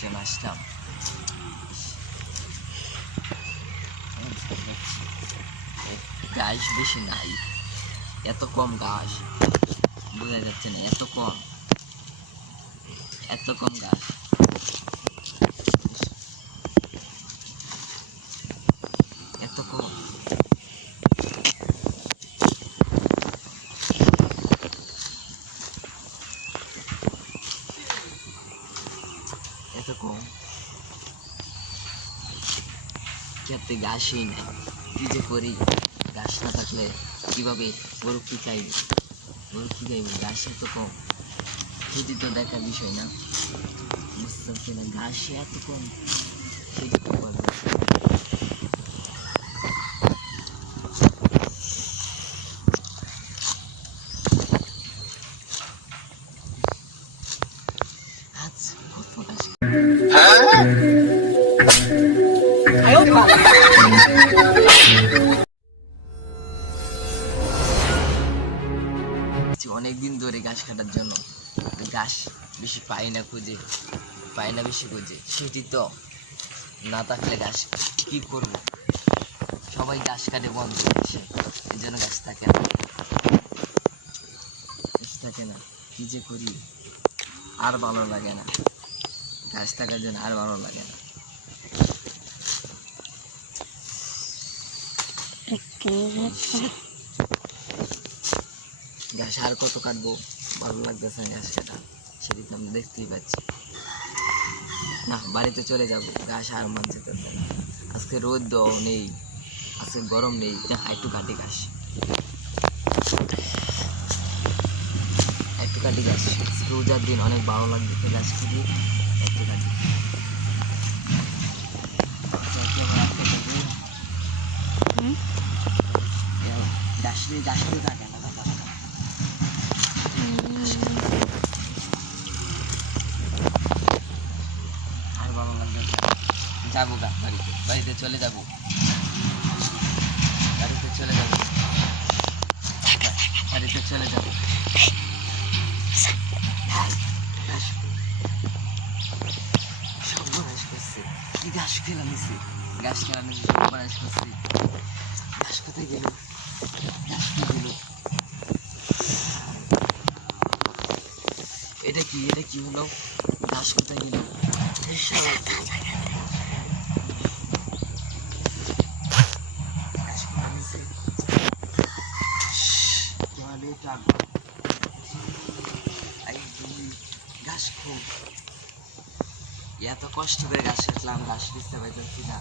জন্য আসলাম। ঘাস বেশি নাই, এত কম ঘাস বোঝা যাচ্ছে না, এত কম ঘাস, এত কম। এত কম খেতে ঘাসই নাই, কি যে করি। ঘাস না থাকলে কিভাবে গরু কি খাইবে, ঘাস এত কম, সেটি তো দেখার বিষয় না। বুঝতে পারছি না, ঘাস এত কম, সেটি তো করবে। আচ্ছা কত ঘাস অনেকদিন ধরে ঘাস কাটার জন্য, ঘাস বেশি পাই না বেশি খুঁজে, সেটি তো না থাকলে ঘাস কি করব। সবাই ঘাস কাটে বন্ধ করছে, এই জন্য ঘাস থাকে না, কি যে করি। আর ভালো লাগে না, ঘাস থাকার জন্য আর ভালো লাগে না। ঘাস আর কত কাটবো, ভালো লাগতেছে না ঘাস কাটা, সেটি তো আমরা দেখতেই পাচ্ছি না। বাড়িতে চলে যাব, ঘাস আর মান যেতেছে না। আজকে রোদ নেই, আজকে গরম নেই, একটু কাটি ঘাস, রোজার দিন অনেক ভালো লাগতেছে ঘাস খেতে, একটু কাটি। ঘাস থাকে না, আর ভালো লাগবে। যাবো গা বাড়িতে চলে যাবো, বাড়িতে চলে যাবো। সর্বনাশ করছে, কি ঘাস খেলা নিছি, সর্বনাশ করছি। ঘাস কোথায় গেল, এটা কি হলো, ঘাস কোথায় গেল। ঘাস খুব এত কষ্ট করে ঘাস কাটলাম, ঘাস দিতে পারছি না।